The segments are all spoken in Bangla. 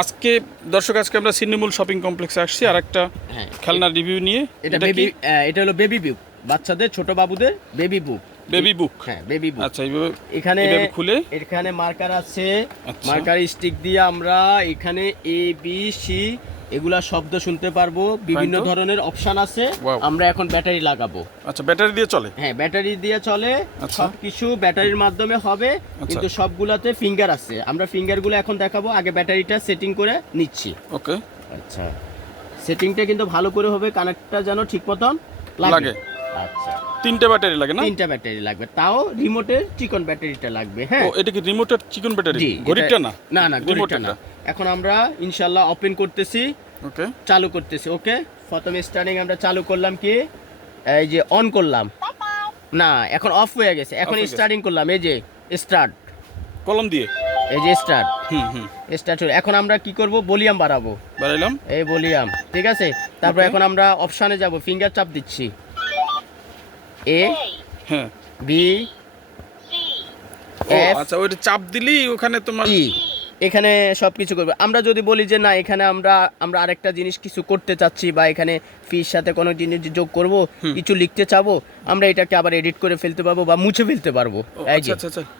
আজকে দর্শক আমরা সিন্নিমুল শপিং কমপ্লেক্সে আসছি আর একটা খেলনার রিভিউ নিয়ে। এটা হলো বেবি বুক, বাচ্চাদের ছোট বাবুদের বেবি বুক। বেবি বুক, হ্যাঁ বেবি বুক। আচ্ছা এইভাবে এখানে খুলে এখানে মার্কার আছে, আচ্ছা। মার্কার স্টিক দিয়ে আমরা এখানে এ বি সি এগুলা শব্দ শুনতে পারবো। বিভিন্ন ধরনের অপশন আছে। আমরা এখন ব্যাটারি লাগাবো। আচ্ছা ব্যাটারি দিয়ে চলে? হ্যাঁ ব্যাটারি দিয়ে চলে। সবকিছু ব্যাটারির মাধ্যমে হবে, কিন্তু সবগুলাতে ফিঙ্গার আছে। আমরা ফিঙ্গারগুলো এখন দেখাবো, আগে ব্যাটারিটা সেটিং করে নিচ্ছি। ওকে আচ্ছা, সেটিংটা কিন্তু ভালো করে হবে, কানেক্টটা যেন ঠিক মতন লাগে। আচ্ছা, তিনটা ব্যাটারি লাগে না? তিনটা ব্যাটারি লাগবে, তাও রিমোটের চিকন ব্যাটারিটা লাগবে। হ্যাঁ, ও এটা কি রিমোটের চিকন ব্যাটারি? ঘড়িটা না? না না, ঘড়িটা না। এখন আমরা ইনশাআল্লাহ ওপেন করতেছি। ওকে, চালু করতেছি। ওকে, প্রথমে স্টার্টিং আমরা চালু করলাম, কি এই যে অন করলাম না, এখন অফ হয়ে গেছে। এখন স্টার্টিং করলাম, এই যে স্টার্ট কলম দিয়ে, এই যে স্টার্ট। স্টার্ট হলো। এখন আমরা কি করব, ভলিউম বাড়াবো। বাড়াইলাম, এই ভলিউম, ঠিক আছে। তারপর এখন আমরা অপশনে যাব, ফিঙ্গার চাপ দিচ্ছি, এ হ্যাঁ বি এফ। আচ্ছা ওইটা চাপ দিলি ওখানে তোমার ই, এখানে সবকিছু করবে। আমরা যদি বলি যে না, এখানে আমরা আরেকটা জিনিস কিছু করতে চাচ্ছি, বা এখানে ফির সাথে কোনো জিনিস যোগ করব, কিছু লিখতে চাবো, আমরা এটাকে আবার এডিট করে ফেলতে পারবো বা মুছে ফেলতে পারবো। এই যে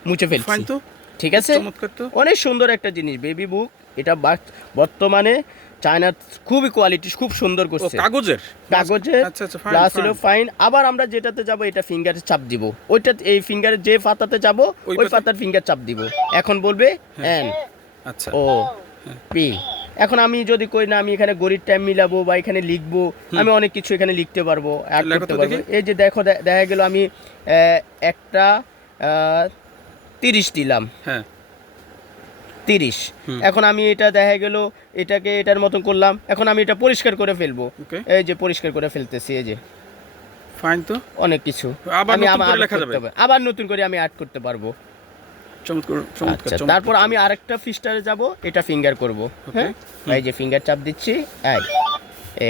মুছে ফেলছি, ঠিক আছে। অনেক সুন্দর একটা জিনিস বেবি বুক। এটা বর্তমানে চায়না খুবই কোয়ালিটি, খুব সুন্দর করছে। কাগজের প্লাস হলো ফাইন। আবার আমরা যেটাতে যাব, এটা ফিঙ্গারে চাপ দিব, ওইটা এই ফিঙ্গারে যে পাতাতে যাব ওই পাতার ফিঙ্গার চাপ দিব। এখন বলবে এন, আচ্ছা ও পি। এখন আমি যদি কই না, আমি এখানে গড়ির টাইম মিলাবো বা এখানে লিখবো, আমি অনেক কিছু এখানে লিখতে পারবো, অ্যাড করতে পারবো। এই যে দেখো, দেখা গেল আমি একটা 30 দিলাম, হ্যাঁ 30। এখন আমি এটা দেখা গেল এটাকে এটার মতন করলাম। এখন আমি এটা পরিষ্কার করে ফেলবো, এই যে পরিষ্কার করে ফেলতেছি। এই যে ফাইন, তো অনেক কিছু আমি আবার নতুন করে আমি অ্যাড করতে পারবো। আচ্ছা, তারপর আমি আরেকটা ফিস্টারে যাব, এটা ফিঙ্গার করব। হ্যাঁ, এই যে ফিঙ্গার চাপ দিচ্ছি,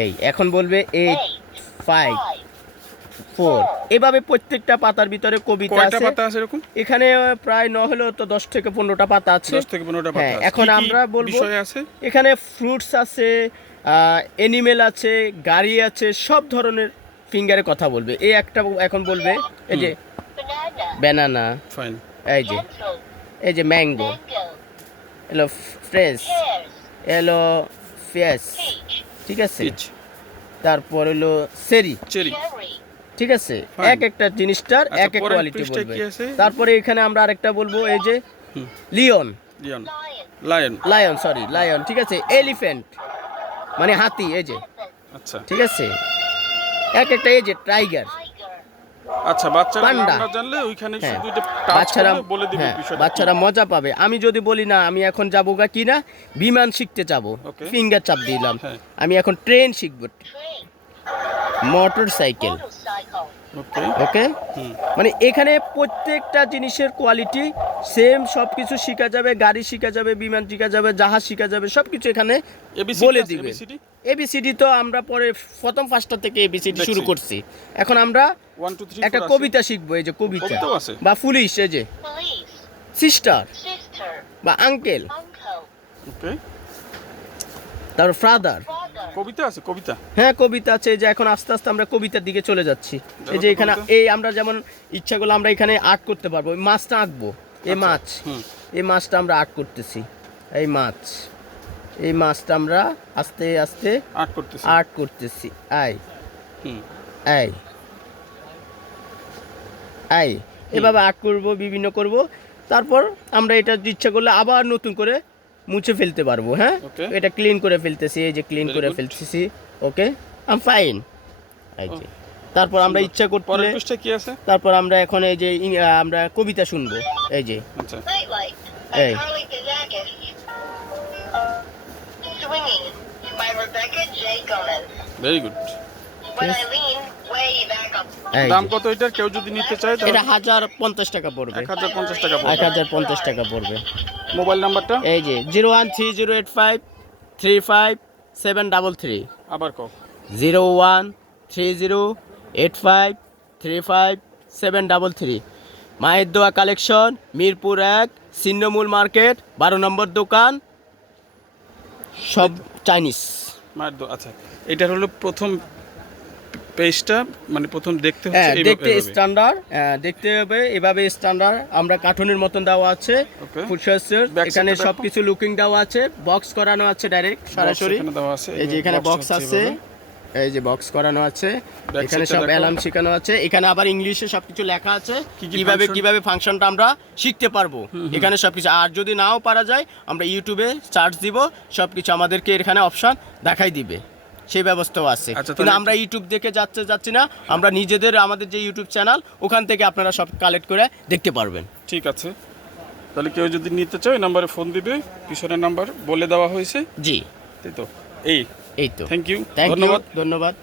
এই এখন বলবে 8 5 4। এভাবে প্রত্যেকটা পাতার ভিতরে কবিতা আছে। এখানে প্রায় ন হলেও তো 10 থেকে 15টা পাতা আছে। হ্যাঁ, এখন আমরা বলবো এখানে ফ্রুটস আছে, অ্যানিমেল আছে, গাড়ি আছে, সব ধরনের ফিঙ্গারে কথা বলবে। এই একটা এখন বলবে, এই যে ব্যানানা, এই যে ম্যাঙ্গো, এলো ফ্রেশ, এলো ফেস, ঠিক আছে। তারপর হলো চেরি, ঠিক আছে। এক একটা জিনিসটার এক এক কোয়ালিটি বলবে। তারপরে এখানে আমরা আরেকটা বলবো, এই যে লিওন, লায়ন, সরি লায়ন, ঠিক আছে। এলিফ্যান্ট মানে হাতি, এই যে, আচ্ছা ঠিক আছে। এক একটা, এই যে টাইগার। আচ্ছা, বাচ্চারা মজা পাবে। আমি যদি বলি না, আমি এখন যাবো কি না, বিমান শিখতে যাবো, ফিঙ্গার চাপ দিলাম। আমি এখন ট্রেন শিখবো, মোটর সাইকেল। ওকে, মানে এখানে প্রত্যেকটা জিনিসের কোয়ালিটি সেম, সবকিছু শেখা যাবে। গাড়ি শেখা যাবে, বিমান শেখা যাবে, জাহাজ শেখা যাবে, সবকিছু এখানে বলে দিবে। এবিসিডি তো আমরা পরে প্রথম ফার্স্টটা থেকে এবিসিডি শুরু করছি। এখন আমরা একটা কবিতা শিখবো, এই যে কবিতা বা পুলিশ, এই যে সিস্টার বা আঙ্কেল, তারপর ফাদার। কবিতা আছে, কবিতা, হ্যাঁ কবিতা আছে। যে এখন আস্তে আস্তে আমরা কবিতার দিকে চলে যাচ্ছি। এই যে এখানে এই আমরা যেমন ইচ্ছা করলে আমরা এখানে আর্ট করতে পারবো। মাছটা আঁকবো, এই মাছ, এই মাছটা আমরা আর্ট করতেছি। এই মাছ, এই মাছটা আমরা আস্তে আস্তে আর্ট করতেছি। এভাবে আর্ট করব, বিভিন্ন করব। তারপর আমরা এটা ইচ্ছা করলে আবার নতুন করে মুছে ফেলতে পারবো। হ্যাঁ, এটা ক্লিন করে ফেলতেছি, এই যে ক্লিন করে ফেলতেছি। ওকে, আই এম ফাইন। এই যে তারপর আমরা ইচ্ছা করলে তারপর আমরা এখন এই যে আমরা কবিতা শুনবো। এই যে এই ভেরি গুড। দাম কত এটার? কেউ যদি নিতে চায় এটা 1050 টাকা পড়বে। 1050 টাকা, 1050 টাকা পড়বে। মোবাইল নাম্বারটা এই যে 013085353733। আবার কও, 013085353733। মায়ের দোয়া কালেকশন, মিরপুর 1, ছিন্নমূল মার্কেট, 12 নম্বর দোকান। সব চাইনিজ। মায়ের আচ্ছা, এটার হলো প্রথম পেজটা, মানে প্রথম দেখতে হ্যাঁ, হচ্ছে দেখতে স্ট্যান্ডার্ড, দেখতে হবে এভাবে স্ট্যান্ডার্ড। আমরা কার্টুনের মতন দেওয়া আছে ফুটশার্টসের, এখানে সবকিছু লুকিং দেওয়া আছে, বক্স করানো আছে ডাইরেক্ট সরাসরি। এই যে এখানে বক্স আছে, এই যে বক্স করানো আছে, এখানে সব অ্যালার্ম শেখানো আছে, এখানে আবার ইংলিশে সবকিছু লেখা আছে কিভাবে ফাংশনটা আমরা শিখতে পারবো এখানে সবকিছু। আর যদি নাও পারা যায় আমরা ইউটিউবে সার্চ দিব, সবকিছু আমাদেরকে এখানে অপশন দেখাই দিবে, সেই ব্যবস্থাও আছে। কিন্তু আমরা ইউটিউব দেখে যাচ্ছি না, আমরা নিজেদের আমাদের যে ইউটিউব চ্যানেল ওখান থেকে আপনারা সব কালেক্ট করে দেখতে পারবেন। ঠিক আছে, তাহলে কেউ যদি নিতে চায় নাম্বারে ফোন দিবে, পিছনের নাম্বার বলে দেওয়া হয়েছে। জি, তাই তো, এই তো থ্যাংক ইউ, ধন্যবাদ।